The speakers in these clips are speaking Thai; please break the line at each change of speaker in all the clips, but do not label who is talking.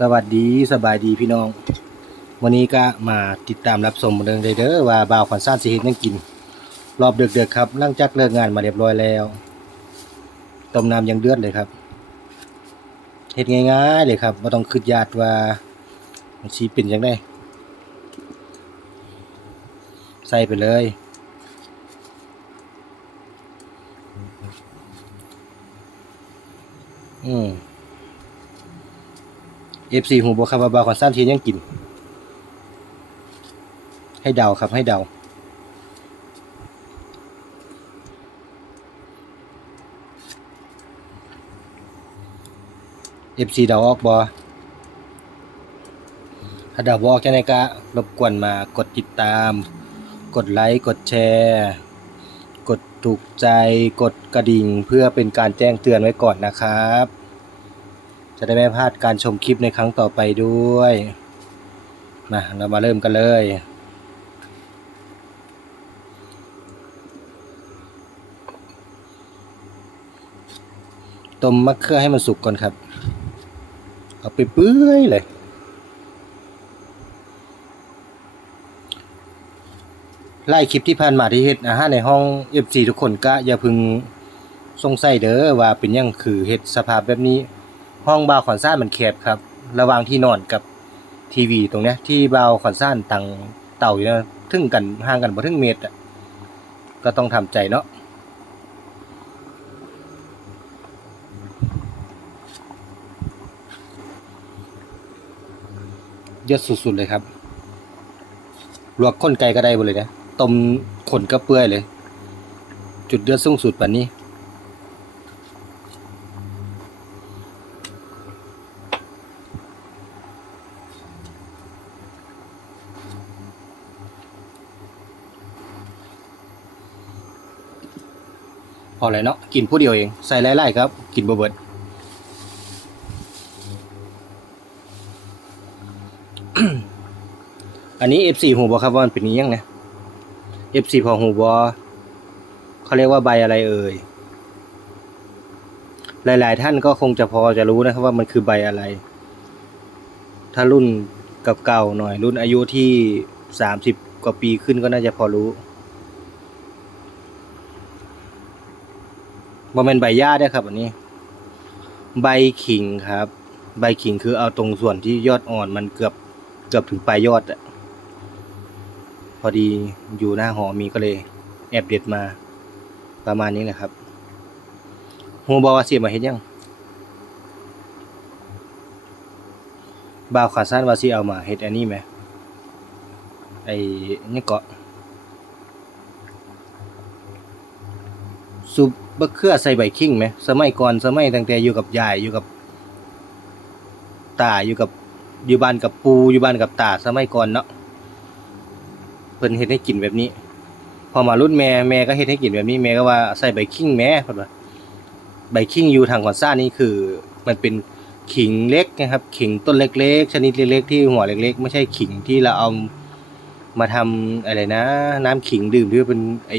สวัสดีสบายดีพี่น้อง วันนี้ก็มาติดตามรับชมเรื่องเด้อว่าบ่าวขวัญซ่านสิเฮ็ดหยังกิน รอบเดือกๆครับหลังจากเลิกงานมาเรียบร้อยแล้วต้มน้ำยังเดือดเลยครับเฮ็ดง่ายๆเลยครับบ่ต้องคิดยากว่ามันสิเป็นจังได๋ใส่ไปเลยอืม FC หูบครับว่าบาวขอนซ่านทียังกิน ให้เดาครับให้เดา FC เดาออกบ่ถ้าเดาบออกจังไดก็รบกวนมากดติดตาม กดไลค์ กดแชร์กดถูกใจกดกระดิ่งเพื่อเป็นการแจ้งเตือนไว้ก่อนนะครับ จะได้ไม่พลาดการชมคลิปในครั้งต่อไปด้วย มา เรามาเริ่มกันเลย ต้มมะเขือให้มันสุกก่อนครับ เอาไปเปื่อยเลยไล่คลิปที่ผ่านมาที่เฮ็ดอาหารในห้อง F4 ทุกคนก็อย่าพึงสงสัยเด้อว่าเป็นยังคือเฮ็ดสภาพแบบนี้ ห้องบาวขอนซ่านมันแคบครับ ระหว่างที่นอนกับทีวีตรงเนี้ย ที่บาวขอนซ่านตังเต่าอยู่นะทึ่งกันห่างกันบ่ถึงเมตรอะก็ต้องทำใจเนาะเยอะสุดๆเลยครับ ลวกข้นไก่ก็ได้หมดเลยนะต้มขนก็เปื่อยเลย จุดเดือดสูงสุดแบบนี้ อเลยเนาะกินผู้เดียวเองใส่ไล่ๆครับ กินบ่เบิดอันนี้ F4 หูบอครับว่ามันเป็นนี้ยังนะ F4 พอหูบอเขาเรียกว่าใบอะไรเอ่ยหลาย ๆ ท่านก็คงจะพอจะรู้นะครับว่ามันคือใบอะไร ถ้ารุ่นเก่าๆหน่อย รุ่นอายุที่สามสิบกว่าปีขึ้นก็น่าจะพอรู้ บ่แม่นใบหญ้าได้ครับอันนี้ ใบขิงครับ ใบขิงคือเอาตรงส่วนที่ยอดอ่อนมันเกือบเกือบถึงปลายยอดอะพอดีอยู่หน้าหอมีก็เลยแอบเด็ดมา ประมาณนี้แหละครับฮูบอว่าเสียมาเห็นยังบ่าวขาสั้นว่าสิเอามาเฮ็ดอันนี้ไหมไอ้นี่เกาะ ซุปบะเขือใส่ใบขิงไหมสมัยก่อนสมัยตั้งแต่อยู่กับยายอยู่กับตาอยู่กับอยู่บ้านกับปูอยู่บ้านกับตาสมัยก่อนเนาะเพิ่นเฮ็ดให้กินแบบนี้ พอมารุ่นแม่แม่ก็เฮ็ดให้กินแบบนี้แม่ก็ว่าใส่ใบขิงแม่เพิ่นว่าใบขิงอยู่ทางขอนซ่านี่คือ มันเป็นขิงเล็กนะครับ ขิงต้นเล็ก ๆ ชนิดเล็กๆที่หัวเล็ก ๆ ไม่ใช่ขิงที่เราเอามาทำอะไรนะ น้ำขิงดื่มที่เป็นไอ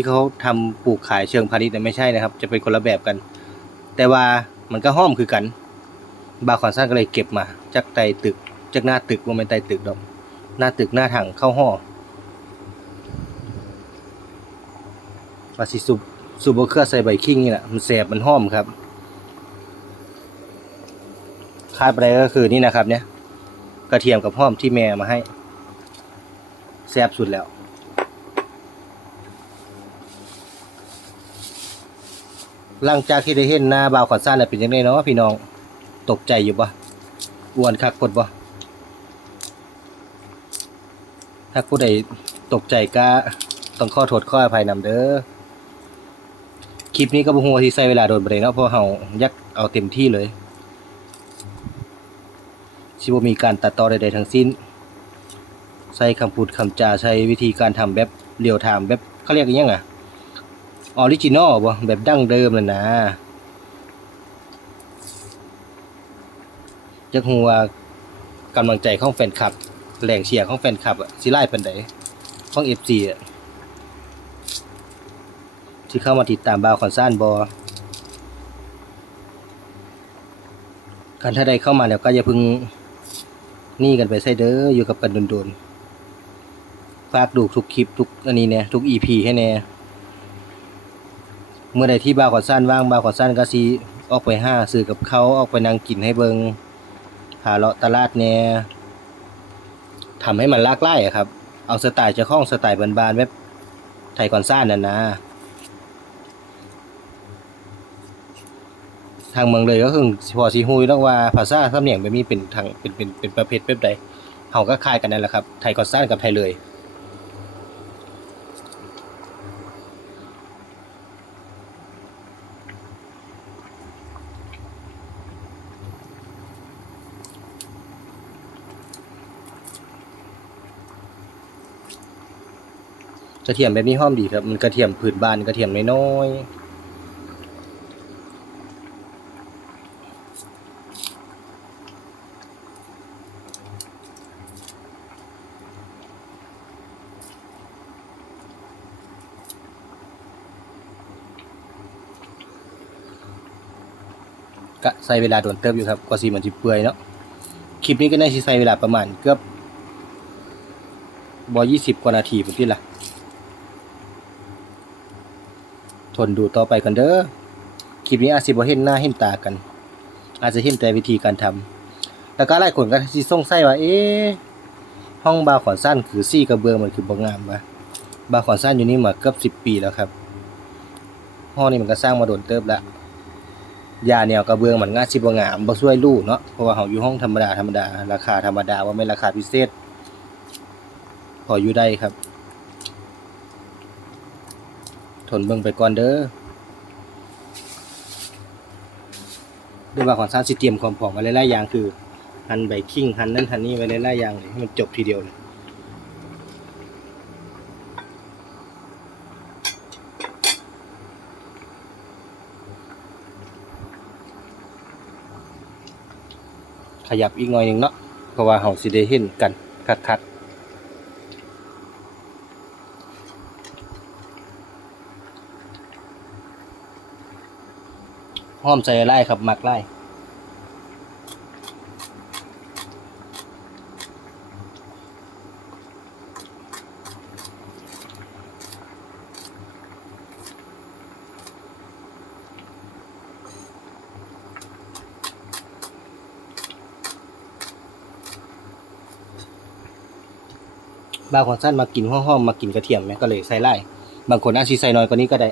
ที่เขาทำปลูกขายเชิงพาณิชย์น่ไม่ใช่นะครับ จะเป็นคนละแบบกัน แต่ว่ามันก็ห้อมคือกัน บาร์ขอนซ่านก็เลยเก็บมา จากใต้ตึก จากหน้าตึกว่าเป็นใต้ตึกดอกหน้าตึกหน้าถังเข้าห่อว่าสิสูบสูบเครือใส่ใบขิงนี่แหละมันแสบมันห้อมครับคาดไปก็คือนี่นะครับเนี่ยกระเทียมกับห้อมที่แม่มาให้แซ่บสุดแล้ว หลังจากที่ได้เห็นหน้าบ่าวขอนซ่านแล้วเป็นยังไงเนาะพี่น้องตกใจอยู่ปะอ้วนคักปดปะถ้าผู้ใดตกใจก็ต้องข้อโทษข้ออภัยนำเด้อคลิปนี้ก็บ่ฮู้ว่าสิใช้เวลาโดนบ่ได้เนาะเพราะเฮายักเอาเต็มที่เลยสิบ่มีการตัดต่อใดๆทั้งสิ้น ใช้คำพูดคำจาใช้วิธีการทำแบบเรียวไทม์แบบเขาเรียกอีหยังอะ ออริจินอลบ่แบบดั้งเดิมนั่นนะจักฮู้ว่ากำลังใจของแฟนคลับแรงเชียร์ของแฟนคลับอะสิไล่ปานใดของ FC อะที่เข้ามาติดตามบาวคอนซ่านบอการถ้าใดเข้ามาแล้วก็อย่าพึ่งหนี่กันไปใส่เด้ออยู่กับกันโดนๆฝากดูทุกคลิปทุกอันนี้เนี่ยทุกอีพีให้แน่ เมื่อใดที่บ่าวขอสั้นว่างบ่าวขอสั้นก็สิออกไปห้าซื้อกับเขาออกไปนั่งกินให้เบิงหาเลาะตลาดแน่ทำให้มันลากหลายอะครับ เอาสไตล์เจ้าของสไตล์บานๆแบบไทยก่อนซ่านน่ะนะทางเมืองเลยก็คือพอสีฮูยแล้วว่าภาษาสำเนียงแบบนี้เป็นทางเป็นเป็นเป็นประเภทแบบใดเฮาก็คล้ายกันนั่นแหละครับไทยก่อนซ่านกับไทยเลย กระเทียมแบบนี้หอมดีครับ มันกระเทียมพื้นบ้านกระเทียมน้อยก็ใช้เวลาโดนเติบอยู่ครับกว่าสีมันจะเปื่อยเนาะคลิปนี้ก็น่าจะใช้เวลาประมาณเกือบบอยี่สิบกว่านาทีผมที่ละ ทนดูต่อไปกันเด้อคลิปนี้อาจสิบ่เห็นหน้าเห็นตากัน อาจจะเห็นแต่วิธีการทำแล้วก็หลายคนก็สิสงสัยว่าเอ๊ะห้องบาร์ขอนสั้นคือซี่กระเบื้องมันคือบ่งามวะบาร์ขอนสั้นอยู่นี่มาเกือบสิบ10ปีแล้วครับห้องนี้มันก็สร้างมาโดนเติบแล้วยาแนวกระเบื้องมันง่ายสิบ่งามบ่ช่วยลู่เนาะเพราะว่าเฮาอยู่ห้องธรรมดาธรรมดาราคาธรรมดาว่าไม่ราคาพิเศษ พออยู่ได้ครับ ทนเบิ่งไปก่อนเด้อด้วยว่าของซานสิเตรียมความพร้อมไว้หลายๆอย่างคือ หันใบขิงหันนั่นหันนี่ไว้หลายๆอย่างเลยให้มันจบทีเดียวเลยขยับอีกหน่อยหนึงเนาะเพราะว่าเฮาสิได้เห็นกันคักๆ หอมใส่ไล่ครับหมักไล่บางคนสั้นมากินห้องๆมากินกระเทียมไหมก็เลยใส่ไล่บางคนอาจสิใส่น้อยกว่านี้ก็ได้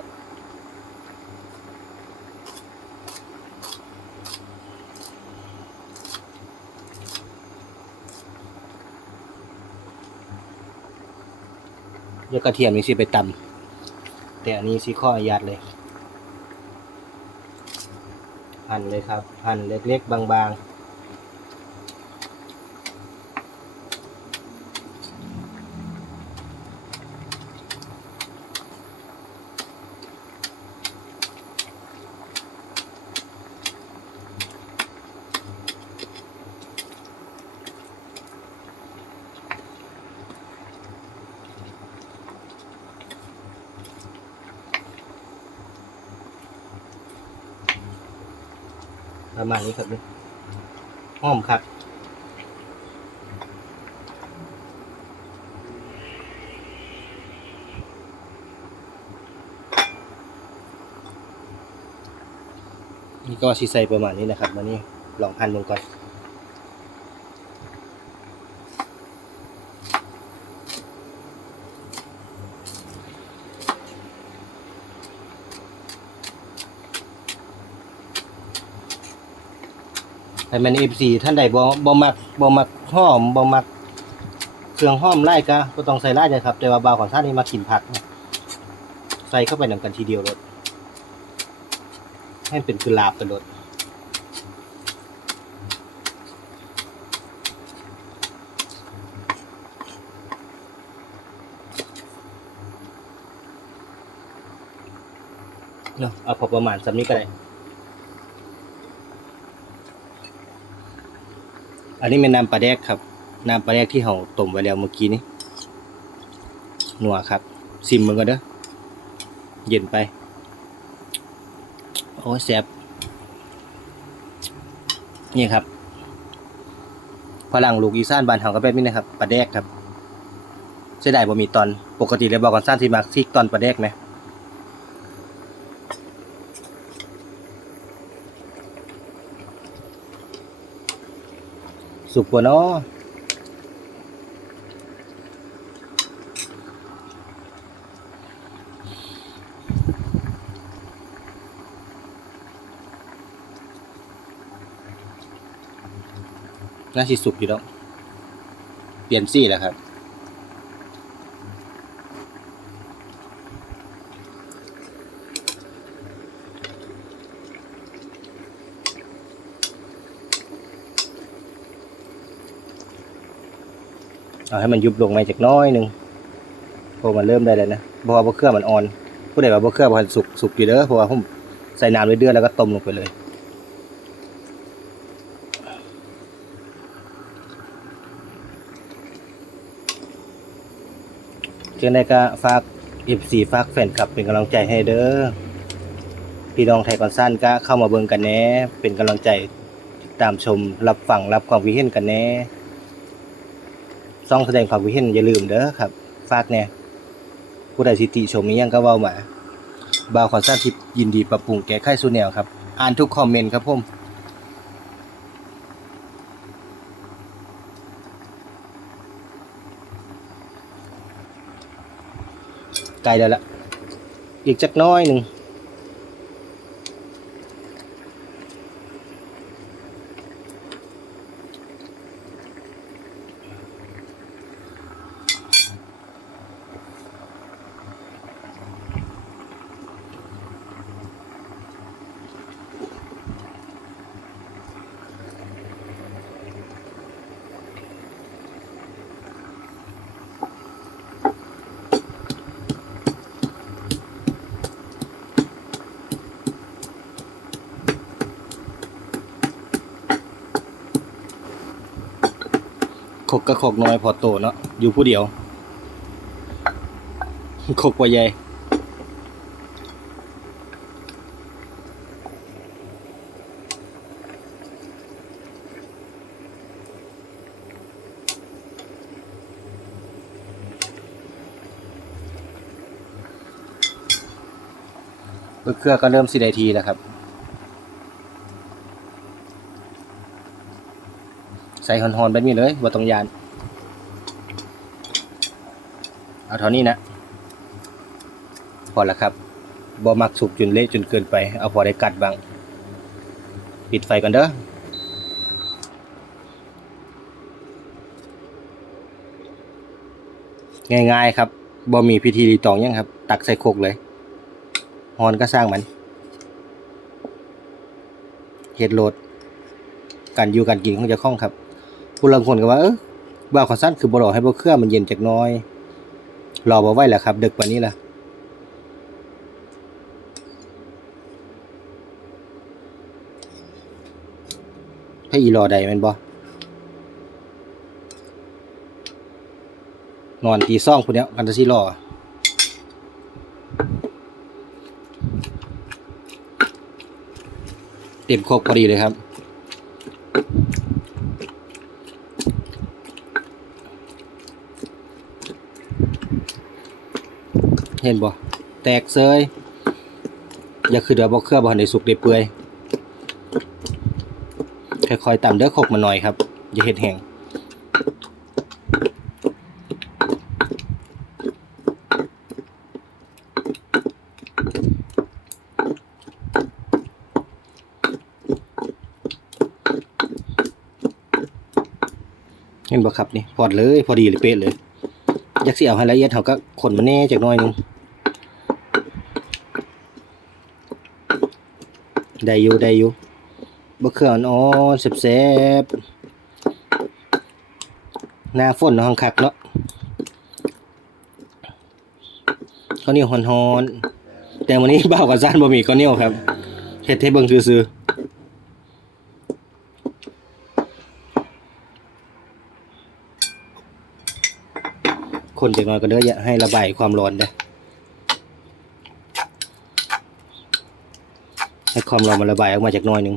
แล้วกระเทียมนี่สิไปตำแต่อันนี้สิข้ออนุญาตเลย หั่นเลยครับ หั่นเล็กๆ บางๆ ประมาณนี้ครับนี่หอมครับนี่ก็ชีใส่ประมาณนี้นะครับมานี่ลองหั่นลงก่อน ให้มัน F4 ท่านใดบ่บ่มักบ่มักหอมบ่มักเครื่องหอมไล่ก็บ่ต้องใส่ไล่เลยครับ แต่ว่าบาวของท่านนี่มากินผักนะใส่เข้าไปนำกันทีเดียวเลยให้เป็นคือลาบกันเลยเนาะเอาพอประมาณสำนี้ก็ได้ อันนี้เป็นน้ำปลาแดกครับ น้ำปลาแดกที่เราต้มไว้แล้วเมื่อกี้นี้นัวครับซิมมันก็เด้อเย็นไป โอ้แซ่บนี่ครับพลังลูกอีสานบ้านเฮาก็แบบนี้นะครับปลาแดกครับเสียดายบ่มีตอนปกติแล้วบอกก่อนซ่านที่มักที่ตอนปลาแดกไหม สุกบ่เนาะน่าสิสุกอยู่แล้ว เปลี่ยนสีแล้วครับ เอาให้มันยุบลงมาจากน้อยหนึ่งเพราะมันเริ่มได้แล้วนะเพราะว่าเครื่องมันอ่อน ผู้ใดว่าบะเครื่องมันสุกสุกอยู่เด้อเพราะว่าผมใส่น้ำไว้เดือดแล้วก็ต้มลงไปเลยเช่นใดก็ฝากเอฟซีฝากแฟนคลับเป็นกำลังใจให้เด้อพี่น้องไทยก่อนสั้นก็เข้ามาเบิ่งกันแน่เป็นกำลังใจตามชมรับฟังรับความคิดเห็นกันแน่ ซ่องแสดงความคิดเห็นอย่าลืมเด้อครับ ฝากแน่ผู้ใดสิติชมมียังก็เว้ามาบ่าวขอสร้างทิปยินดีปรับปรุงแก้ไขสู่แนวครับ อ่านทุกคอมเมนต์ครับผมใกลแล้วละอีกจักน้อยหนึ่ง ขกก็ขกน้อยพอโตเนาะอยู่ผู้เดียวขกกว่าใหญ่เครื่องก็เริ่มสิไดทีแล้วครับ ใส่หอนๆแบบนี้เลยบ่ต้องยาน เอาเท่านี้นะ พอละครับบ่มักสุกจนเละจนเกินไป เอาพอได้กัดบ้าง ปิดไฟก่อนเด้อง่ายๆครับบ่มีพิธีรีตองหยังครับ ตักใส่โคกเลยฮอนก็สร้างมันเห็ดโหลดการอยู่การกินของเจ้าของครับ ผู้ลังคนก็ว่าเออบ่าวขอสั้นคือบ่รอให้บ่เครื่องมันเย็นจักน้อยรอบ่ไหวแหละครับ ดึกกว่านี้ล่ะให้อีรอใดแม่นบ่นอนตีซ่องพุ่นเนี้ยกันจะสิรอเต็มโคกพอดีเลยครับ เห็นบ่แตกเซยอย่าคือเดี๋ยวบ่เครือบ่ทันได้สุกได้เปื่อยค่อยๆตำเด้อขกมาหน่อยครับ อย่าเฮ็ดแห้งเห็นบ่ครับนี่พอดเลย พอดีเลยเป๊ะเลยอยากสิเอาให้ละเอียดเขาก็ขนมาแน่จากน้อยนึง ได้อยู่ได้อยู่บ่เครื่องอ่อนๆแซ่บๆหน้าฝนเนาะหังคักเนาะข้าวเหนียวฮ้อนๆแต่วันนี้บ่าวกับซ่านบ่มีข้าวเหนียวครับเฮ็ดให้เบิ่งซื่อๆคนจักหน่อยก็เด้ออย่าให้ระบายความร้อนเด้อ ให้ความร้อนมันระบายออกมาจากน้อยหนึง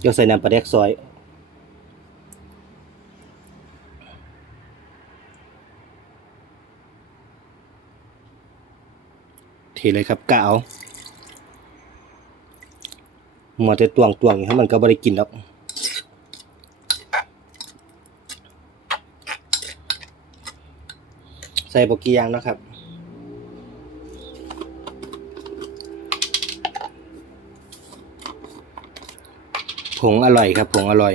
เดี๋ยวใส่น้ำปลาแดกซอยเทเลยครับกะเอาหมอจะตวงตวงๆอย่างนี้มันก็บริกินหรอกใส่บกี้ยางนะครับ ผงอร่อยครับ ผงอร่อย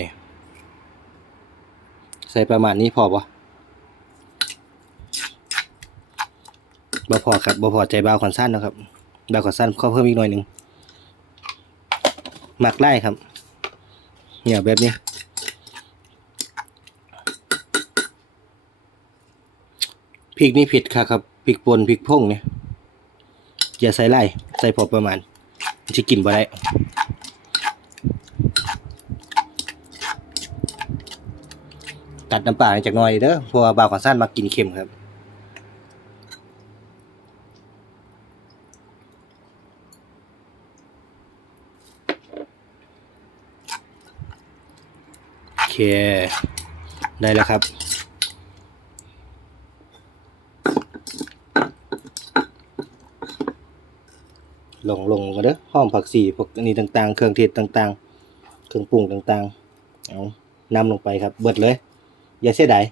ใส่ประมาณนี้พอปะบ่พอครับบ่พอใจบาวขอนสั้นนะครับบาวขอนสั้นขอเพิ่มอีกหน่อยหนึ่งหมักไล่ครับเนี่ยแบบนี้พริกนี่ผิดค่ะครับพริกป่นพริกพ่งเนี่ยอย่าใส่ไล่ใส่พอประมาณจะกินบ่ได้ ตัดน้ำปลาจากหน่อยเด้อเพราะว่าบ่าวขอนสั้นมากินเค็มครับโอเค ได้แล้วครับลงลงกันเด้อห้อมผักสีพวกอันนี้ต่างๆ เครื่องเทศต่างๆ เครื่องปรุงต่างๆ เอานำลงไปครับ เบิดเลย อย่าเสียดาย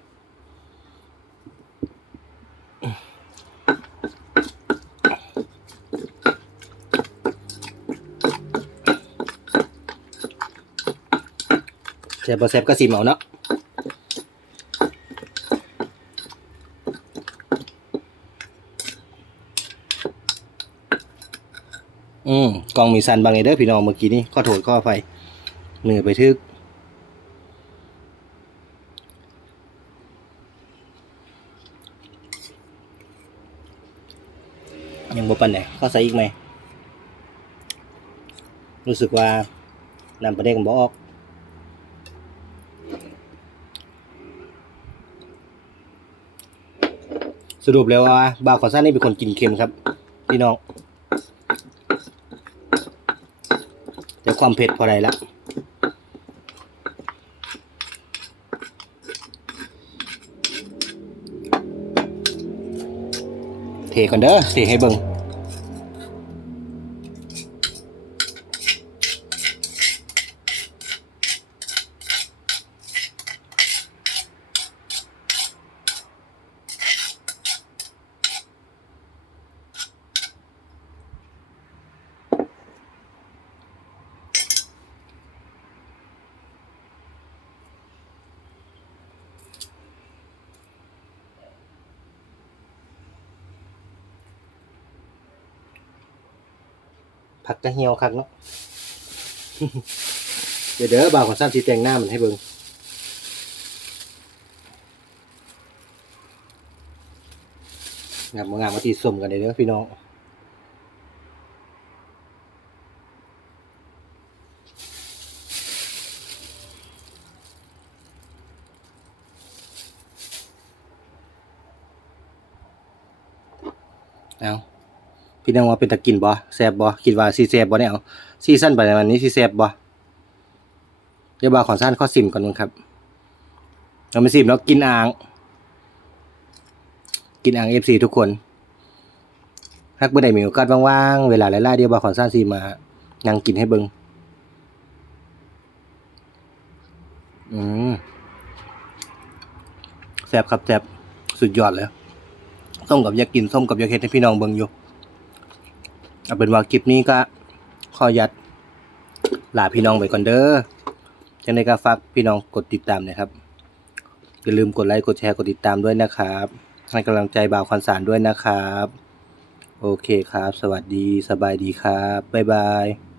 แซ่บบ่แซ่บก็สิเหมาเนาะอืมกล้องมีสันบางไงเด้อพี่น้องเมื่อกี้นี้ข้อโทษข้อไฟมือไปทึก ยังบ่ปันไหนข้อใส่อีกไหม รู้สึกว่านำประเด็นบ่ออกสรุปแล้วว่าบาวขอสั้นนี่เป็นคนกินเค็มครับ พี่น้องแต่ความเผ็ดพอได้ละ เทก่อนเด้อเทให้เบิ่งผั กระเหี่ยวคักเนาะ เดี๋ยวเด้อบ่าวขอสั้นสีแต่งหน้ามันให้เบิ่งงามงามมาตีสมกันเลยเด้อพี่น้อง เอา พี่น้องว่าเป็นตะกินบ่แซ่บบ่คิดว่าสิแซ่บบ่เนี่ยเอาซีซั่นไปวันนี้สิแซ่บบ่เดี๋ยวบ่าขอสั้นข้อสิมก่อนมึงครับเราไม่สิมแล้วกินอ่าง กินอ่าง FC ทุกคนฮักบ่ได้มีโอกาสว่างๆเวลาหลายๆเดี๋ยวบ่าขอสั้นสิมานั่งกินให้เบิ่งอืมแซ่บครับแซ่บสุดยอดเลยส้มกับยากินส้มกับยาเฮ็ดให้พี่น้องเบิ่งอยู่ เอาเป็นว่าคลิปนี้ก็ขอยัดลาพี่น้องไปก่อนเด้อยังไงก็ฝากพี่น้องกดติดตามนะครับ อย่าลืมกดไลค์ กดแชร์ กดติดตามด้วยนะครับให้กำลังใจบ่าวคอนสารด้วยนะครับ โอเคครับ สวัสดี สบายดีครับ บ๊ายบาย